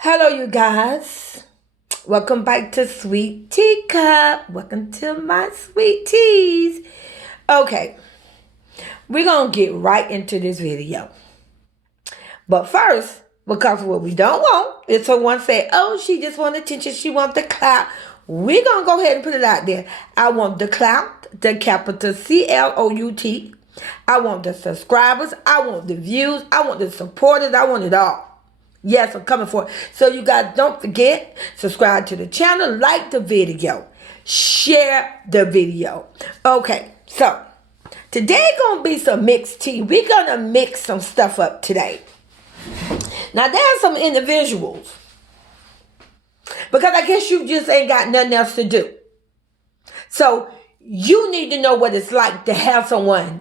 Hello, you guys. Welcome back to Sweet Teacup. Welcome to my sweet teas. Okay, we're going to get right into this video. But first, because what we don't want is someone say, oh, she just want attention, she want the clout. We're going to go ahead and put it out there. I want the clout, the capital C-L-O-U-T. I want the subscribers. I want the views. I want the supporters. I want it all. Yes, I'm coming for it. So you guys don't forget, subscribe to the channel, like the video, share the video. Okay, so today gonna be some mixed tea. We're gonna mix some stuff up today. Now there's some individuals, because I guess you just ain't got nothing else to do. So you need to know what it's like to have someone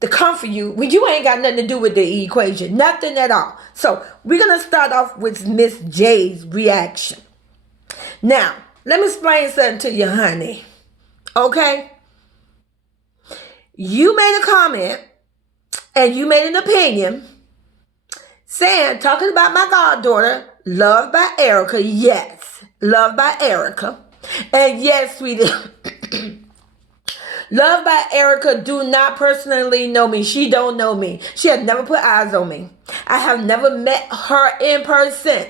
to comfort you when you ain't got nothing to do with the equation. Nothing at all. So we're going to start off with Miss J's reaction. Now, let me explain something to you, honey. Okay? You made a comment and you made an opinion talking about my goddaughter, loved by Erica. Yes, loved by Erica. And yes, sweetie, loved by Erica do not personally know me. She don't know me. She has never put eyes on me. I have never met her in person.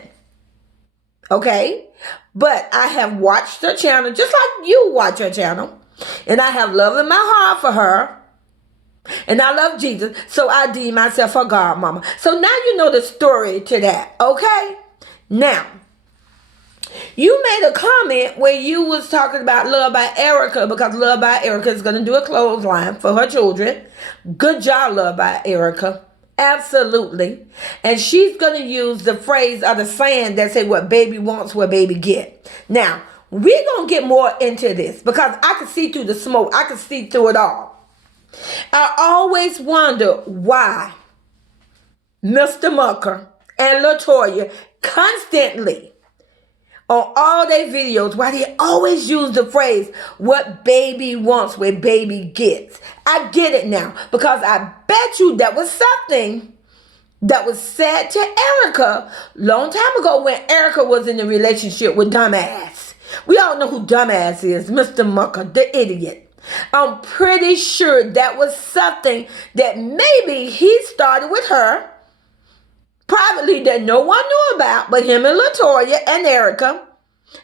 Okay? But I have watched her channel just like you watch her channel. And I have love in my heart for her. And I love Jesus. So I deem myself her godmama. So now you know the story to that. Okay? Now, you made a comment where you was talking about Love by Erica, because Love by Erica is going to do a clothesline for her children. Good job, Love by Erica. Absolutely. And she's going to use the phrase or the saying that say what baby wants, what baby get. Now, we're going to get more into this because I can see through the smoke. I can see through it all. I always wonder why Mr. Mucker and LaToya constantly on all their videos, why they always use the phrase, what baby wants, what baby gets. I get it now, because I bet you that was something that was said to Erica long time ago when Erica was in a relationship with Dumbass. We all know who Dumbass is, Mr. Mucker, the idiot. I'm pretty sure that was something that maybe he started with her privately that no one knew about but him and LaToya and Erica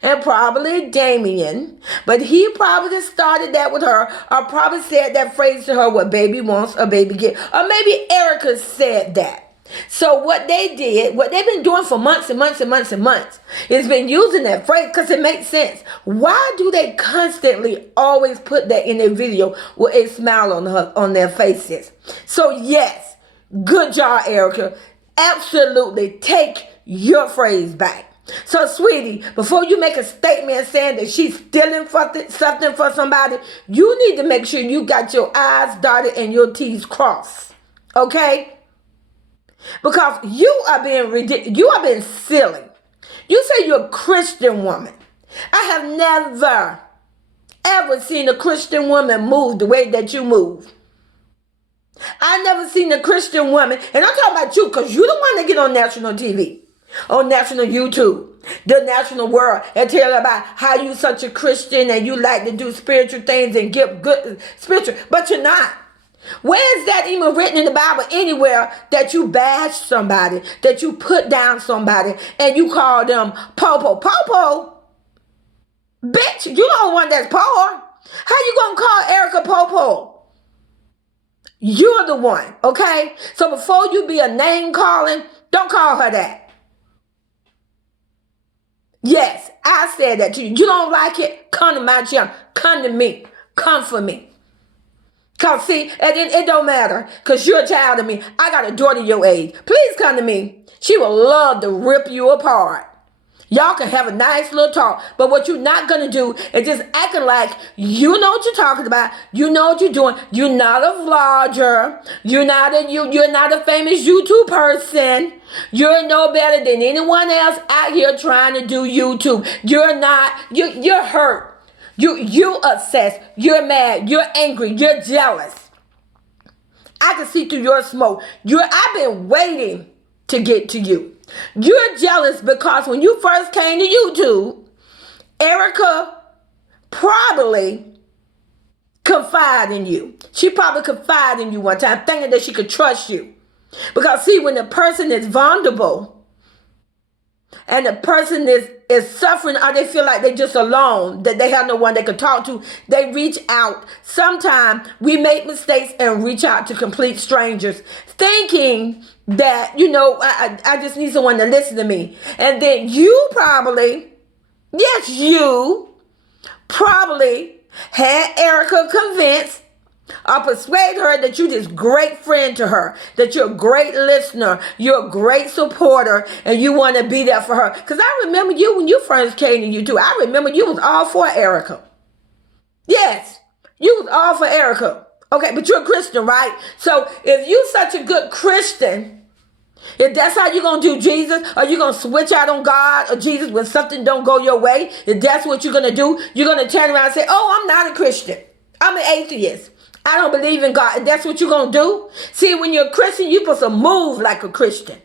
and probably Damien. But he probably started that with her, or probably said that phrase to her, what baby wants, a baby get. Or maybe Erica said that. So what they did, what they've been doing for months and months and months and months, is been using that phrase because it makes sense. Why do they constantly always put that in their video with a smile on their faces? So yes, good job, Erica. Absolutely take your phrase back. So, sweetie, before you make a statement saying that she's stealing something for somebody, you need to make sure you got your I's dotted and your T's crossed. Okay? Because you are being ridiculous. You are being silly. You say you're a Christian woman. I have never, ever seen a Christian woman move the way that you move. I never seen a Christian woman, and I'm talking about you because you're the one that get on national TV, on national YouTube, the national world, and tell about how you such a Christian and you like to do spiritual things and give good spiritual, but you're not. Where is that even written in the Bible anywhere that you bash somebody, that you put down somebody, and you call them popo? Popo? Bitch, you don't want that's poor. How you gonna call Erica popo? You're the one, okay? So before you be a name calling, don't call her that. Yes, I said that to you. You don't like it? Come to my channel. Come to me. Come for me. Because see, it don't matter because you're a child of me. I got a daughter your age. Please come to me. She will love to rip you apart. Y'all can have a nice little talk, but what you're not going to do is just acting like you know what you're talking about. You know what you're doing. You're not a vlogger. You're not a famous YouTube person. You're no better than anyone else out here trying to do YouTube. You're hurt. You obsessed. You're mad. You're angry. You're jealous. I can see through your smoke. I've been waiting to get to you. You're jealous because when you first came to YouTube, Erica probably confided in you. She probably confided in you one time, thinking that she could trust you. Because see, when the person is vulnerable and the person is suffering, or they feel like they're just alone, that they have no one they can talk to, they reach out. Sometimes we make mistakes and reach out to complete strangers, thinking that, I just need someone to listen to me. And then you probably had Erica convinced or persuade her that you're this great friend to her, that you're a great listener, you're a great supporter, and you want to be there for her. Because I remember you when you first came to YouTube. I remember you was all for Erica. Yes, you was all for Erica. Okay, but you're a Christian, right? So if you're such a good Christian, if that's how you're going to do Jesus, or you're going to switch out on God or Jesus when something don't go your way, if that's what you're going to do, you're going to turn around and say, oh, I'm not a Christian. I'm an atheist. I don't believe in God. And that's what you're going to do? See, when you're a Christian, you're supposed to move like a Christian.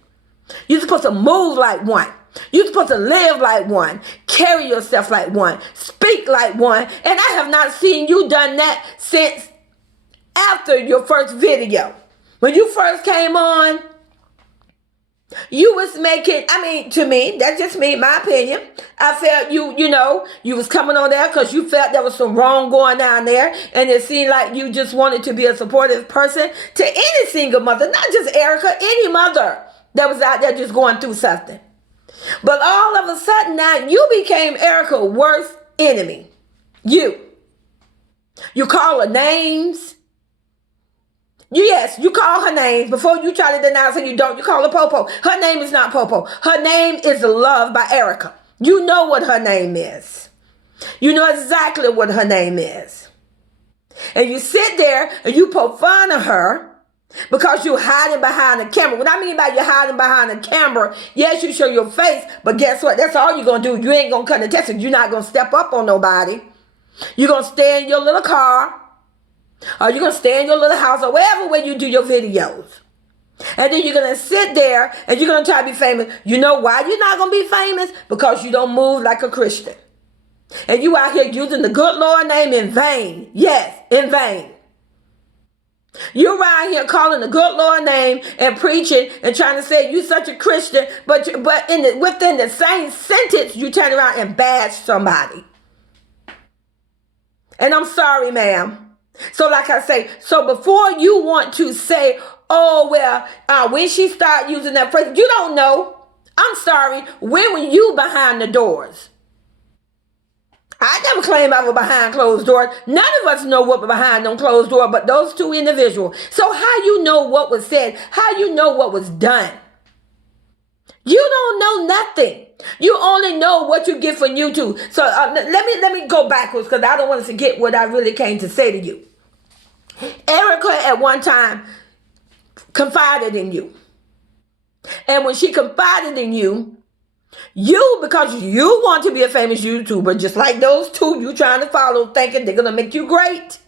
You're supposed to move like one. You're supposed to live like one. Carry yourself like one. Speak like one. And I have not seen you done that since after your first video. When you first came on, you was making, to me, that's just me, my opinion. I felt you was coming on there because you felt there was some wrong going down there. And it seemed like you just wanted to be a supportive person to any single mother, not just Erica, any mother that was out there just going through something. But all of a sudden now, you became Erica's worst enemy. You call her names. Yes, you call her names. Before you try to denounce her, you don't. You call her Popo. Her name is not Popo. Her name is Love by Erica. You know what her name is. You know exactly what her name is. And you sit there and you poke fun of her because you're hiding behind the camera. What I mean by you're hiding behind the camera, yes, you show your face, but guess what? That's all you're going to do. You ain't going to cut the test. You're not going to step up on nobody. You're going to stay in your little car. Or you're going to stay in your little house or wherever where you do your videos. And then you're going to sit there and you're going to try to be famous. You know why you're not going to be famous? Because you don't move like a Christian. And you out here using the good Lord name in vain. Yes, in vain. You're around here calling the good Lord name and preaching and trying to say you're such a Christian. But within the same sentence, you turn around and bash somebody. And I'm sorry, ma'am. So like I say, so before you want to say, oh, well, when she start using that phrase, you don't know. I'm sorry. When were you behind the doors? I never claimed I was behind closed doors. None of us know what was behind them closed doors, but those two individuals. So how you know what was said? How you know what was done? You don't know nothing. You only know what you get from YouTube. So let me go backwards because I don't want to forget what I really came to say to you. Erica at one time confided in you. And when she confided in you, because you want to be a famous YouTuber, just like those two you trying to follow, thinking they're going to make you great.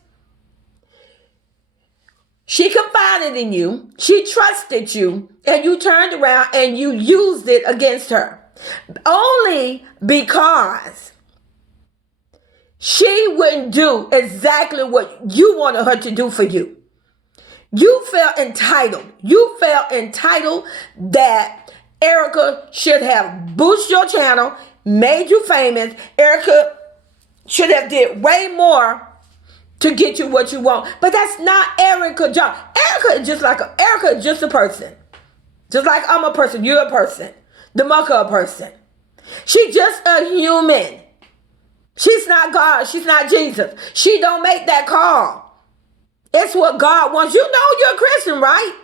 She confided in you, she trusted you, and you turned around and you used it against her. Only because she wouldn't do exactly what you wanted her to do for you. You felt entitled. You felt entitled that Erica should have boosted your channel, made you famous. Erica should have did way more to get you what you want. But that's not Erica's job. Erica is just a person. Just like I'm a person, you're a person. The mucker a person. She's just a human. She's not God. She's not Jesus. She don't make that call. It's what God wants. You know you're a Christian, right?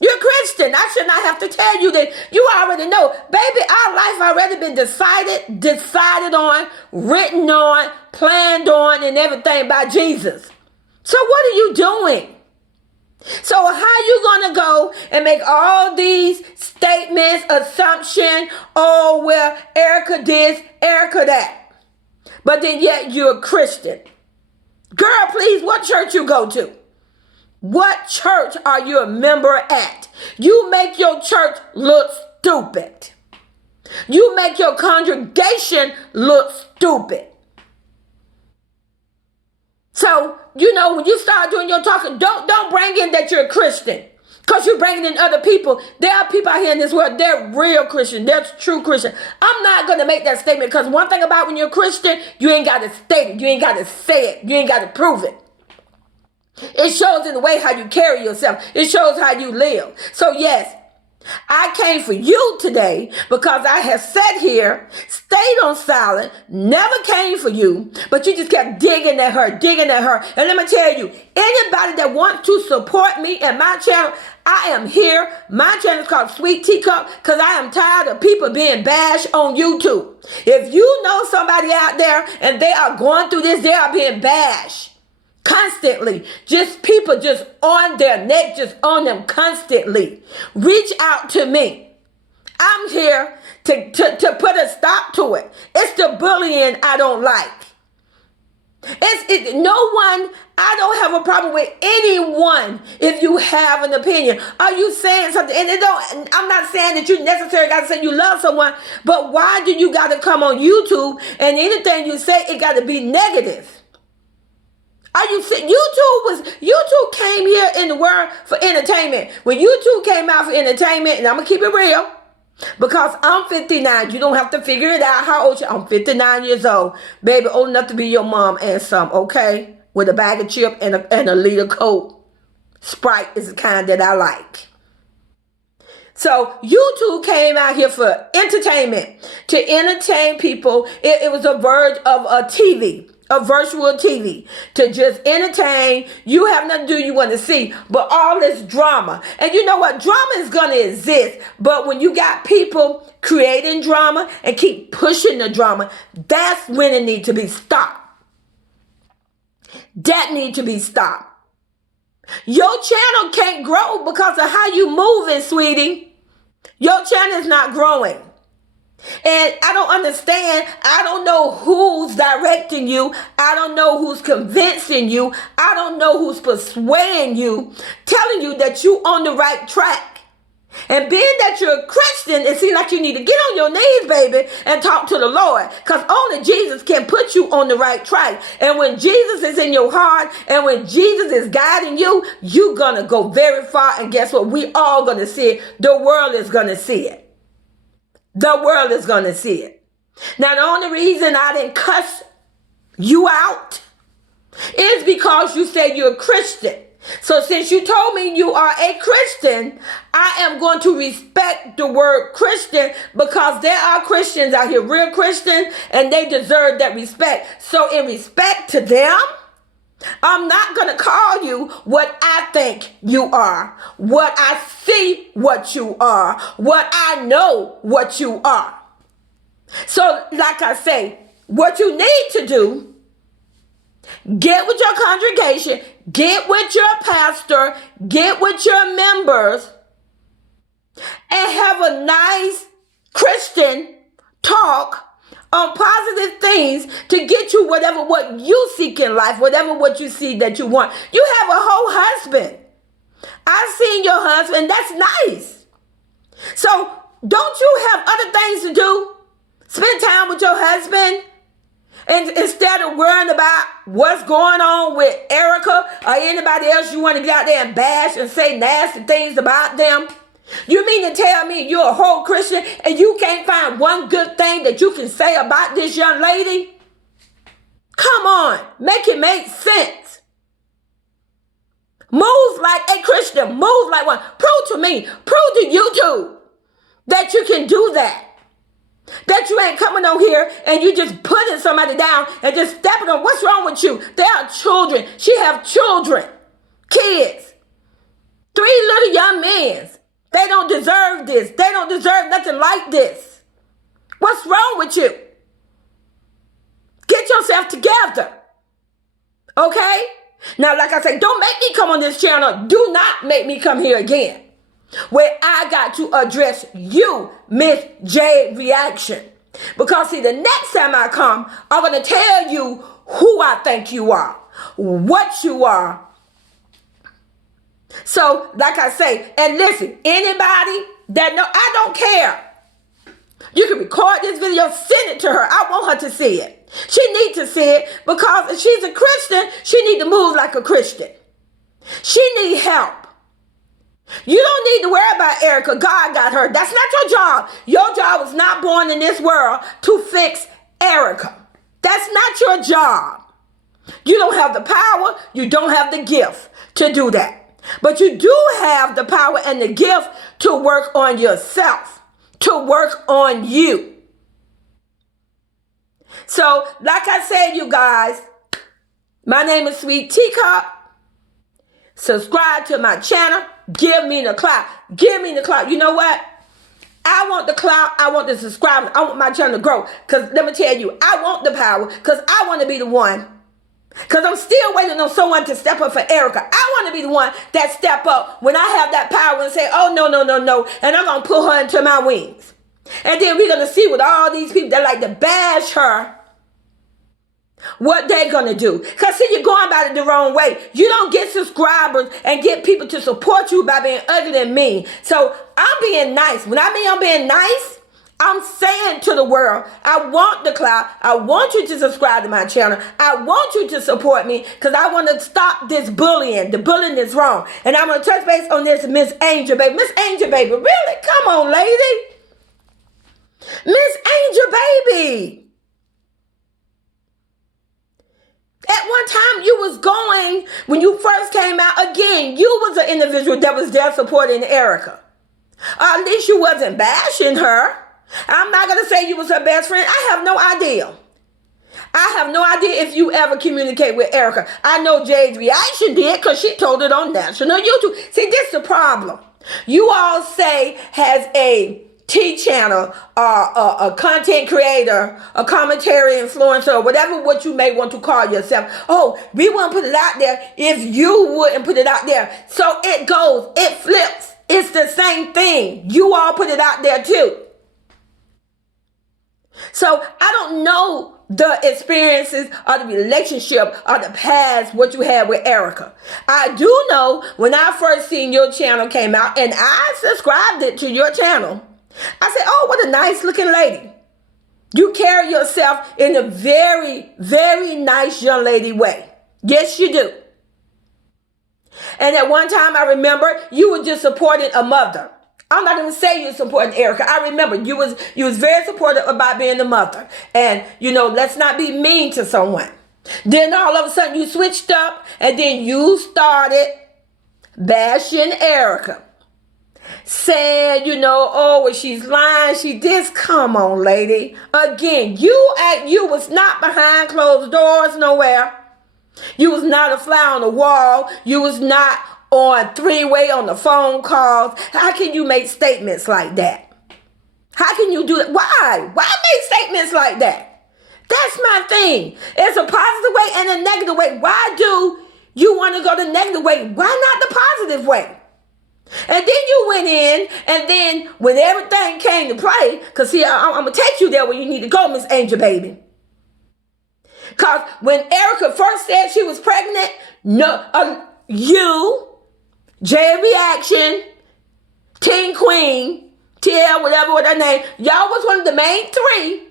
You're a Christian. I should not have to tell you that. You already know. Baby, our life already been decided on, written on, planned on, and everything by Jesus. So what are you doing? So how you going to go and make all these statements, assumption, oh, well, Erica this, Erica that. But then yet you're a Christian. Girl, please, what church you go to? What church are you a member at? You make your church look stupid. You make your congregation look stupid. So, when you start doing your talking, don't bring in that you're a Christian. Because you're bringing in other people. There are people out here in this world, they're real Christian. They're true Christian. I'm not going to make that statement because one thing about when you're a Christian, you ain't got to state it. You ain't got to say it. You ain't got to prove it. It shows in the way how you carry yourself. It shows how you live. So yes, I came for you today because I have sat here, stayed on silent, never came for you, but you just kept digging at her. And let me tell you, anybody that wants to support me and my channel, I am here. My channel is called Sweet Teacup because I am tired of people being bashed on YouTube. If you know somebody out there and they are going through this, they are being bashed constantly, just people just on their neck, just on them constantly, reach out to me. I'm here to put a stop to it. It's the bullying I don't like. I don't have a problem with anyone if you have an opinion. Are you saying something? And I'm not saying that you necessarily got to say you love someone, but why do you got to come on YouTube and anything you say, it got to be negative? Are you saying YouTube came here in the world for entertainment? When YouTube came out for entertainment, and I'm going to keep it real, because I'm 59. You don't have to figure it out how old you are. I'm 59 years old. Baby, old enough to be your mom and some, okay? With a bag of chip and a liter Coke. Sprite is the kind that I like. So YouTube came out here for entertainment, to entertain people. It was a verge of a TV. A virtual TV to just entertain. You have nothing to do, you want to see, but all this drama. And you know what? Drama is going to exist, but when you got people creating drama and keep pushing the drama, that's when it needs to be stopped. That needs to be stopped. Your channel can't grow because of how you moving, sweetie. Your channel is not growing. And I don't understand. I don't know who's directing you. I don't know who's convincing you. I don't know who's persuading you, telling you that you're on the right track. And being that you're a Christian, it seems like you need to get on your knees, baby, and talk to the Lord. Because only Jesus can put you on the right track. And when Jesus is in your heart and when Jesus is guiding you, you're going to go very far. And guess what? We all going to see it. The world is going to see it. The world is going to see it. Now, the only reason I didn't cuss you out is because you said you're a Christian. So since you told me you are a Christian, I am going to respect the word Christian because there are Christians out here, real Christians, and they deserve that respect. So in respect to them, I'm not going to call you what I think you are, what I see what you are, what I know what you are. So like I say, what you need to do, get with your congregation, get with your pastor, get with your members, and have a nice Christian talk on positive things to get you what you seek in life, what you see that you want. You have a whole husband. I've seen your husband. That's nice. So don't you have other things to do? Spend time with your husband. And instead of worrying about what's going on with Erica or anybody else you want to get out there and bash and say nasty things about them. You mean to tell me you're a whole Christian and you can't find one good thing that you can say about this young lady? Come on, make it make sense. Move like a Christian, move like one. Prove to me, prove to YouTube that you can do that. That you ain't coming on here and you just putting somebody down and just stepping on. What's wrong with you? They are children. She have children, kids, 3 little young men. They don't deserve this. They don't deserve nothing like this. What's wrong with you? Get yourself together. Okay? Now, like I said, don't make me come on this channel. Do not make me come here again, where I got to address you, Miss J Reaction. Because see, the next time I come, I'm going to tell you. tell you who I think you are, what you are, and how you move. So like I say, don't make me come on this channel. Do not make me come here again, where I got to address you, Miss J Reaction. Because see, the next time I come, I'm going to tell you who I think you are, what you are, and how you move. So like I say, don't make me come on this channel. Do not make me come here again, where I got to address you, Miss J Reaction. Because see, the next time I come, I'm going to tell you who I think you are, what you are, So, like I say, and listen, anybody that know, I don't care. You can record this video, send it to her. I want her to see it. She needs to see it because if she's a Christian, she needs to move like a Christian. She needs help. You don't need to worry about Erica. God got her. That's not your job. Your job was not born in this world to fix Erica. That's not your job. You don't have the power. You don't have the gift to do that. But you do have the power and the gift to work on yourself, to work on you. So, like I said, you guys, my name is Sweet Teacup. Subscribe to my channel. Give me the clout. Give me the clout. You know what? I want the clout. I want the subscribers. I want my channel to grow. Because let me tell you, I want the power. Because I want to be the one. Because I'm still waiting on someone to step up for Erica. I want to be the one that step up when I have that power and say, oh, no, no, no, no. And I'm going to pull her into my wings. And then we're going to see with all these people that like to bash her, what they're going to do. Because see, you're going about it the wrong way. You don't get subscribers and get people to support you by being ugly and mean. So I'm being nice. When I mean I'm being nice, I'm saying to the world, I want the clout. I want you to subscribe to my channel. I want you to support me because I want to stop this bullying. The bullying is wrong. And I'm going to touch base on this Miss Angel, baby. Miss Angel, baby. Really? Come on, lady. Miss Angel, baby. At one time you was going, when you first came out, again, you was an individual that was there supporting Erica. At least you wasn't bashing her. I'm not going to say you was her best friend. I have no idea. I have no idea if you ever communicate with Erica. I know Jade's reaction did because she told it on national YouTube. See, this is the problem. You all say has a T channel, a content creator, a commentary influencer, or whatever what you may want to call yourself. Oh, we wouldn't put it out there if you wouldn't put it out there. So it goes, it flips. It's the same thing. You all put it out there too. So I don't know the experiences or the relationship or the past, what you had with Erica. I do know when I first seen your channel came out and I subscribed it to your channel, I said, oh, what a nice looking lady. You carry yourself in a very, very nice young lady way. Yes, you do. And at one time, I remember you were just supporting a mother. I'm not going to say you're supporting Erica. I remember you was very supportive about being the mother. And, you know, let's not be mean to someone. Then all of a sudden you switched up and then you started bashing Erica. Saying, you know, oh, well, she's lying. She this. Come on, lady. Again, you was not behind closed doors nowhere. You was not a fly on the wall. You was not on three-way on the phone calls. How can you make statements like that? How can you do that? Why? Why make statements like that? That's my thing. It's a positive way and a negative way. Why do you want to go the negative way? Why not the positive way? And then you went in, and then when everything came to play, because see, I'm going to take you there where you need to go, Miss Angel, baby. Because when Erica first said she was pregnant, you, J Reaction, Teen Queen, TL, whatever what her name, y'all was one of the main three,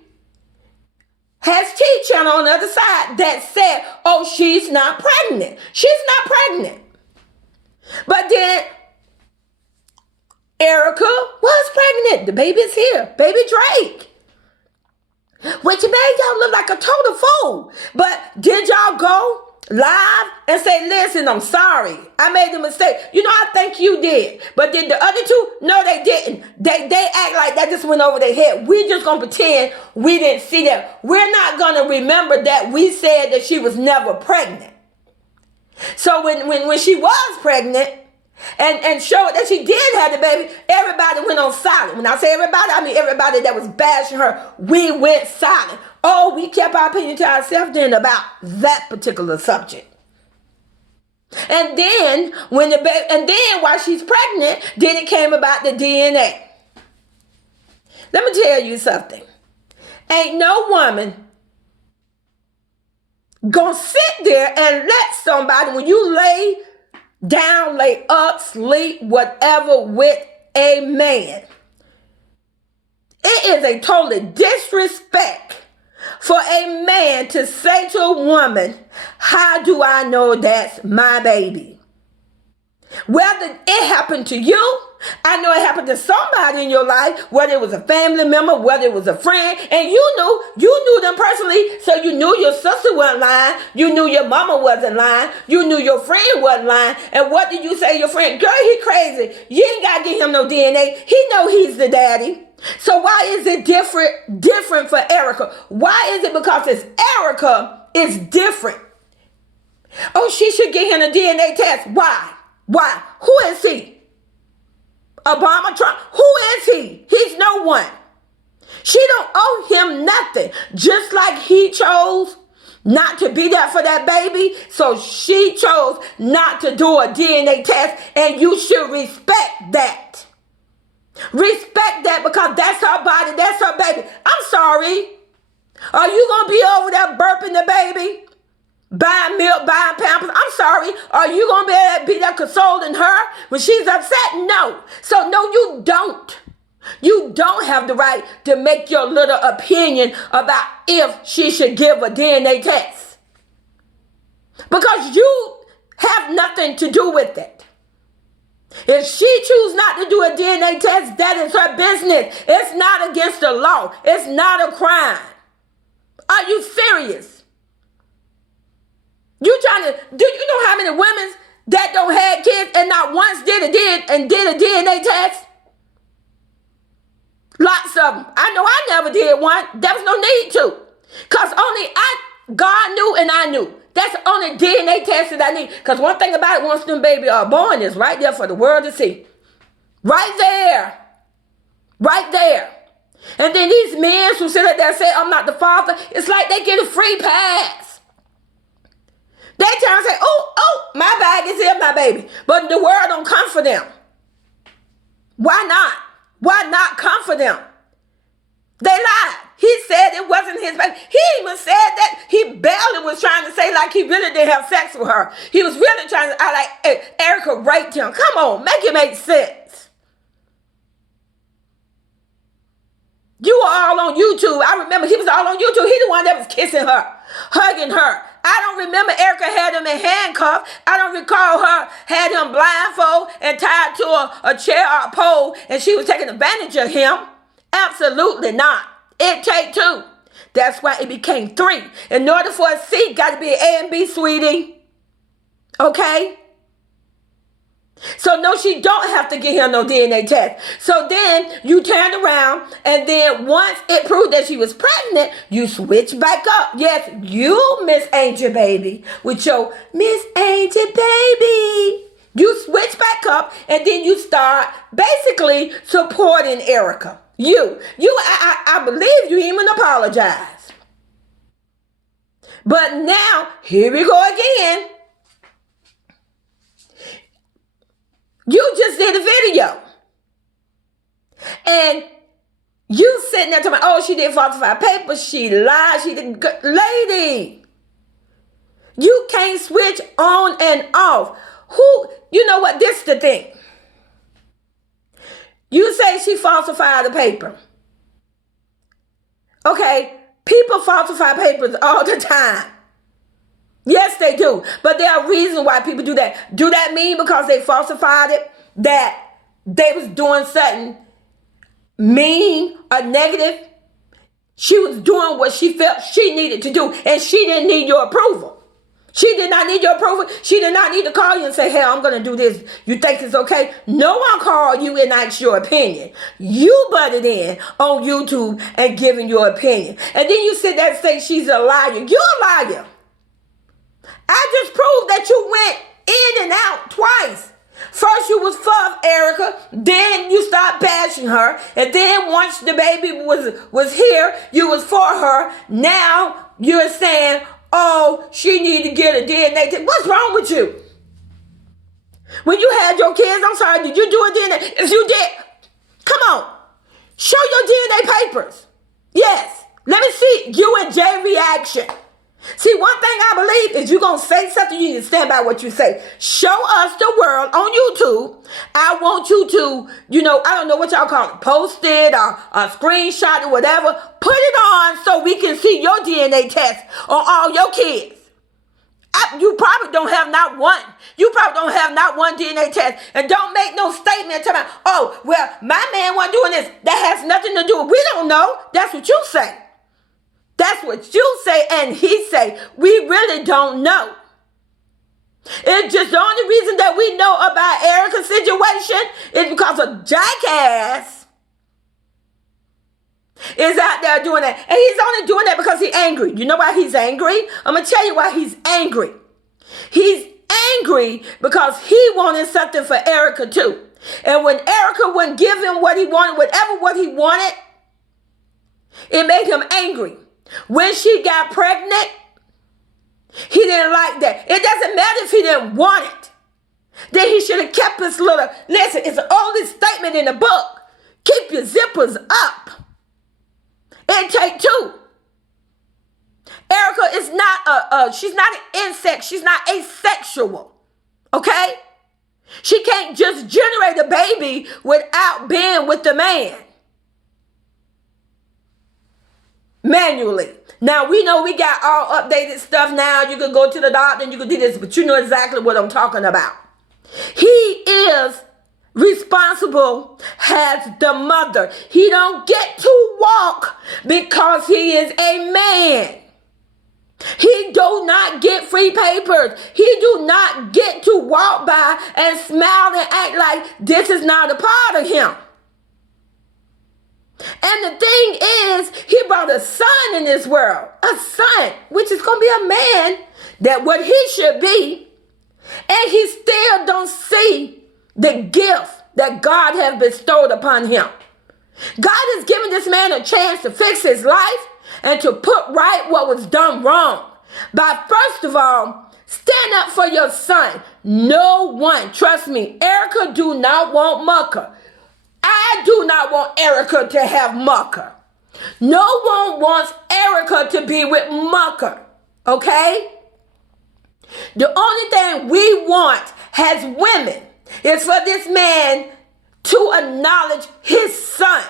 has T channel on the other side that said, oh, she's not pregnant. She's not pregnant. But then Erica was pregnant. The baby's here. Baby Drake. Which made y'all look like a total fool. But did y'all go live and say, listen, I'm sorry. I made a mistake. You know, I think you did. But did the other two? No, they didn't. They act like that just went over their head. We're just going to pretend we didn't see that. We're not going to remember that we said that she was never pregnant. So when she was pregnant, and showed that she did have the baby, everybody went on silent. When I say everybody, I mean everybody that was bashing her. We went silent. Oh, we kept our opinion to ourselves then about that particular subject. And then while she's pregnant, then it came about the DNA. Let me tell you something. Ain't no woman gonna sit there and let somebody, when you lay down, lay up, sleep, whatever with a man. It is a total disrespect for a man to say to a woman, how do I know that's my baby? Whether it happened to you, I know it happened to somebody in your life, whether it was a family member, whether it was a friend, and you knew them personally, so you knew your sister wasn't lying, you knew your mama wasn't lying, you knew your friend wasn't lying, and what did you say to your friend? Girl, he crazy. You ain't got to give him no DNA. He know he's the daddy. So why is it different for Erica? Why is it because it's Erica is different? Oh, she should get him a DNA test. Why? Why? Who is he? Obama, Trump? Who is he? He's no one. She don't owe him nothing. Just like he chose not to be there for that baby, so she chose not to do a DNA test, and you should respect that. Respect that, because that's her body, that's her baby. I'm sorry. Are you going to be over there burping the baby? Buying milk, buying pampers? I'm sorry. Are you going to be there consoling her when she's upset? No. So no, you don't. You don't have the right to make your little opinion about if she should give a DNA test, because you have nothing to do with it. If she chooses not to do a DNA test, that is her business. It's not against the law. It's not a crime. Are you serious? You trying to, do you know how many women that don't have kids and not once did a DNA test? Lots of them. I know I never did one. There was no need to. Because God knew and I knew. That's the only DNA test that I need. Because one thing about it, once them babies are born, is right there for the world to see. Right there. Right there. And then these men who sit up there and say, I'm not the father, it's like they get a free pass. They try and say, oh, my bag is here, my baby. But the world don't come for them. Why not? Why not come for them? They lied. He said it wasn't his baby. He even said that he barely was trying to say like he really didn't have sex with her. He was really trying to, hey, Erica raped him. Come on, make it make sense. You were all on YouTube. I remember he was all on YouTube. He the one that was kissing her, hugging her. I don't remember Erica had him in handcuffs. I don't recall her had him blindfold and tied to a chair or a pole and she was taking advantage of him. Absolutely not. It take two. That's why it became three. In order for a C, got to be an A and B, sweetie. Okay? So no, she don't have to get him no DNA test. So then you turned around, and then once it proved that she was pregnant, you switch back up. Yes, you, Miss Angel Baby, with your Miss Angel Baby. You switch back up, and then you start basically supporting Erica. I believe you even apologize. But now, here we go again. You just did a video. And you sitting there talking about, oh, she did falsify papers, she lied, she did. Lady, you can't switch on and off. You know what, this is the thing. You say she falsified the paper. Okay, people falsify papers all the time. Yes, they do. But there are reasons why people do that. Do that mean because they falsified it that they was doing something mean or negative? She was doing what she felt she needed to do, and she didn't need your approval. She did not need your approval. She did not need to call you and say, hey, I'm going to do this. You think it's okay? No one called you and asked your opinion. You butted in on YouTube and giving your opinion. And then you sit there and say she's a liar. You're a liar. I just proved that you went in and out twice. First you was for Erica, then you stopped bashing her, and then once the baby was here, you was for her. Now you're saying, oh, she need to get a DNA test. What's wrong with you? When you had your kids, I'm sorry, did you do a DNA? If you did, come on, show your DNA papers. Yes, let me see you and Jay reaction. See, one thing I believe is you're going to say something, you need to stand by what you say. Show us the world on YouTube. I want you to, I don't know what y'all call it, post it or screenshot it, whatever. Put it on so we can see your DNA test on all your kids. You probably don't have not one. You probably don't have not one DNA test. And don't make no statement about, oh, well, my man wasn't doing this. That has nothing to do with, we don't know. That's what you say. That's what you say and he say. We really don't know. It's just the only reason that we know about Erica's situation is because a jackass is out there doing that. And he's only doing that because he's angry. You know why he's angry? I'm going to tell you why he's angry. He's angry because he wanted something for Erica too. And when Erica wouldn't give him what he wanted, what he wanted, it made him angry. When she got pregnant, he didn't like that. It doesn't matter if he didn't want it. Then he should have kept his little, listen, it's the oldest statement in the book. Keep your zippers up. It take two. Erica is not she's not an insect. She's not asexual. Okay? She can't just generate a baby without being with the man. Manually. Now, we know we got all updated stuff now. You can go to the doctor and you can do this, but you know exactly what I'm talking about. He is responsible as the mother. He don't get to walk because he is a man. He do not get free papers. He do not get to walk by and smile and act like this is not a part of him. And the thing is, he brought a son in this world, a son, which is going to be a man that what he should be. And he still don't see the gift that God has bestowed upon him. God has given this man a chance to fix his life and to put right what was done wrong. But first of all, stand up for your son. No one, trust me, Erica do not want mucker. I do not want Erica to have mucker. No one wants Erica to be with mucker. Okay? The only thing we want as women is for this man to acknowledge his son.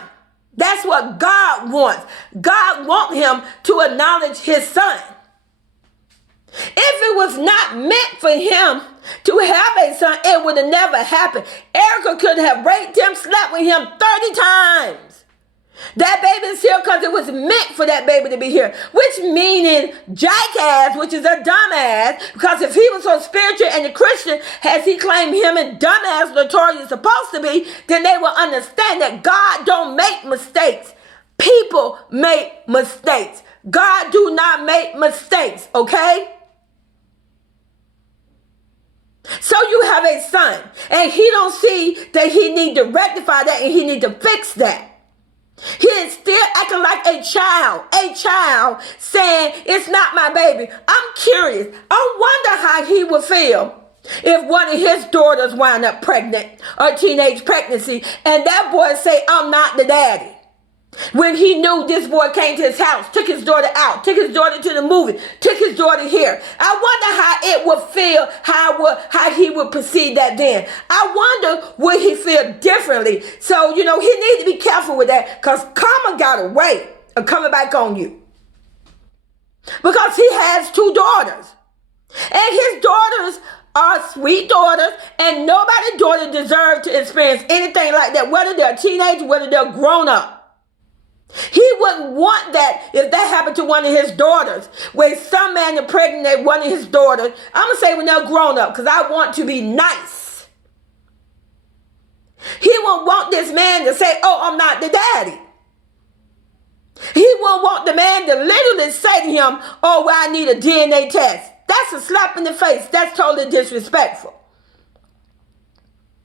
That's what God wants. God wants him to acknowledge his son. If it was not meant for him to have a son, it would have never happened. Erica could have raped him, slept with him 30 times. That baby is here because it was meant for that baby to be here. Which meaning jackass, which is a dumbass, because if he was so spiritual and a Christian as he claimed him and dumbass Latoya is supposed to be, then they will understand that God don't make mistakes. People make mistakes. God do not make mistakes, okay? So you have a son, and he don't see that he need to rectify that and he need to fix that. He is still acting like a child saying, it's not my baby. I'm curious. I wonder how he would feel if one of his daughters wound up pregnant or teenage pregnancy and that boy say, I'm not the daddy. When he knew this boy came to his house, took his daughter out, took his daughter to the movie, took his daughter here. I wonder how it would feel, how he would perceive that then. I wonder would he feel differently. So, he need to be careful with that because karma got a way of coming back on you. Because he has two daughters. And his daughters are sweet daughters and nobody's daughter deserves to experience anything like that, whether they're teenagers, whether they're grown up. He wouldn't want that if that happened to one of his daughters. When some man impregnate one of his daughters, I'm going to say when they're grown up because I want to be nice. He won't want this man to say, oh, I'm not the daddy. He won't want the man to literally say to him, oh, well, I need a DNA test. That's a slap in the face. That's totally disrespectful.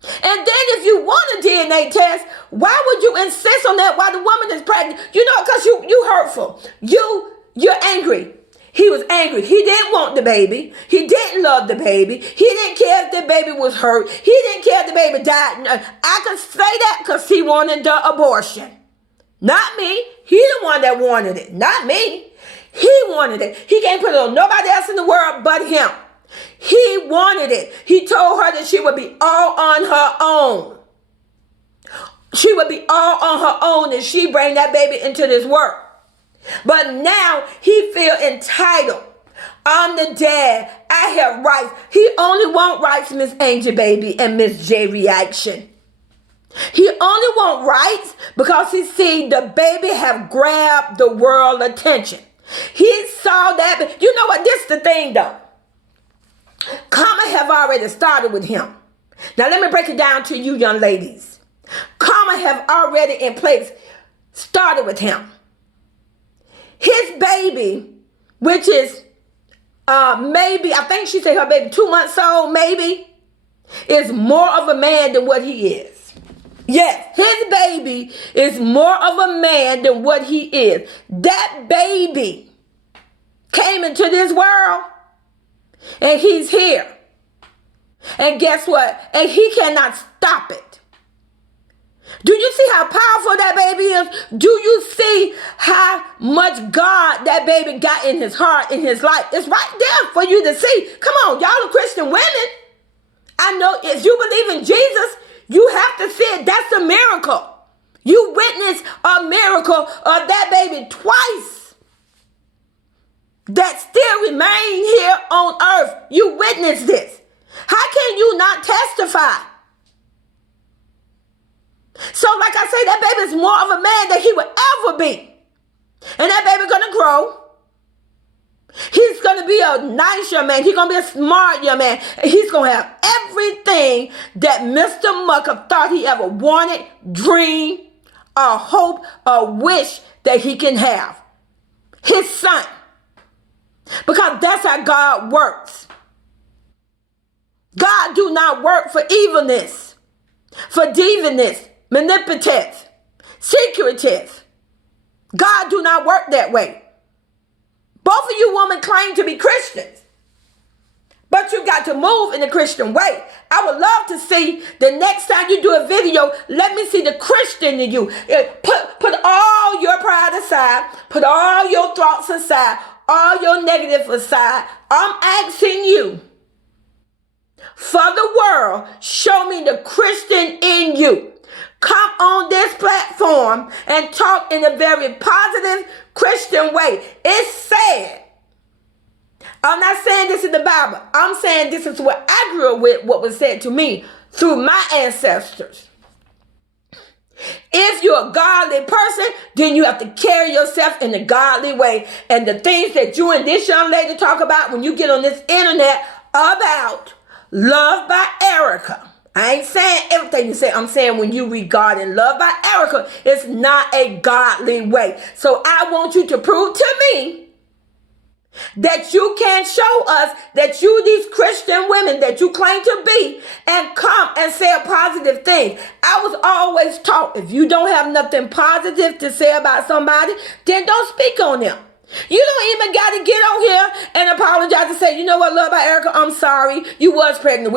And then if you want a DNA test, why would you insist on that while the woman is pregnant? Because you hurtful. You're angry. He was angry. He didn't want the baby. He didn't love the baby. He didn't care if the baby was hurt. He didn't care if the baby died. I can say that because he wanted the abortion. Not me. He the one that wanted it. Not me. He wanted it. He can't put it on nobody else in the world but him. He wanted it. He told her that she would be all on her own. She would be all on her own if she bring that baby into this world. But now he feel entitled. I'm the dad. I have rights. He only want rights, Miss Angel Baby and Miss J Reaction. He only want rights because he see the baby have grabbed the world attention. He saw that. You know what? This is the thing though. Karma have already started with him. Now let me break it down to you young ladies. Karma have already in place started with him. His baby, which is maybe, I think she said her baby 2 months old, maybe, is more of a man than what he is. Yes, his baby is more of a man than what he is. That baby came into this world and he's here. And guess what? And he cannot stop it. Do you see how powerful that baby is? Do you see how much God that baby got in his heart, in his life? It's right there for you to see. Come on, y'all are Christian women. I know if you believe in Jesus, you have to see it. That's a miracle. You witnessed a miracle of that baby twice that still remain here on earth. You witnessed this. How can you not testify? So like I say, that baby is more of a man than he would ever be. And that baby going to grow. He's going to be a nice young man. He's going to be a smart young man. He's going to have everything that Mr. Mucker thought he ever wanted, dreamed, or hope, or wish that he can have. His son. Because that's how God works. God do not work for evilness, for deviance, manipulative, secretive. God do not work that way. Both of you women claim to be Christians, but you got to move in the Christian way. I would love to see the next time you do a video, let me see the Christian in you. Put all your pride aside, put all your thoughts aside, all your negative aside. I'm asking you, for the world, show me the Christian in you. Come on this platform and talk in a very positive Christian way. It's sad. I'm not saying this is the Bible. I'm saying this is what I grew up with, what was said to me through my ancestors. If you're a godly person, then you have to carry yourself in a godly way. And the things that you and this young lady talk about when you get on this internet about Love by Erica. I ain't saying everything you say. I'm saying when you regarding Love by Erica, it's not a godly way. So I want you to prove to me that you can show us that you, these Christian women that you claim to be, and come and say a positive thing. I was always taught, if you don't have nothing positive to say about somebody, then don't speak on them. You don't even got to get on here and apologize and say, you know what, Love by Erica, I'm sorry. You was pregnant with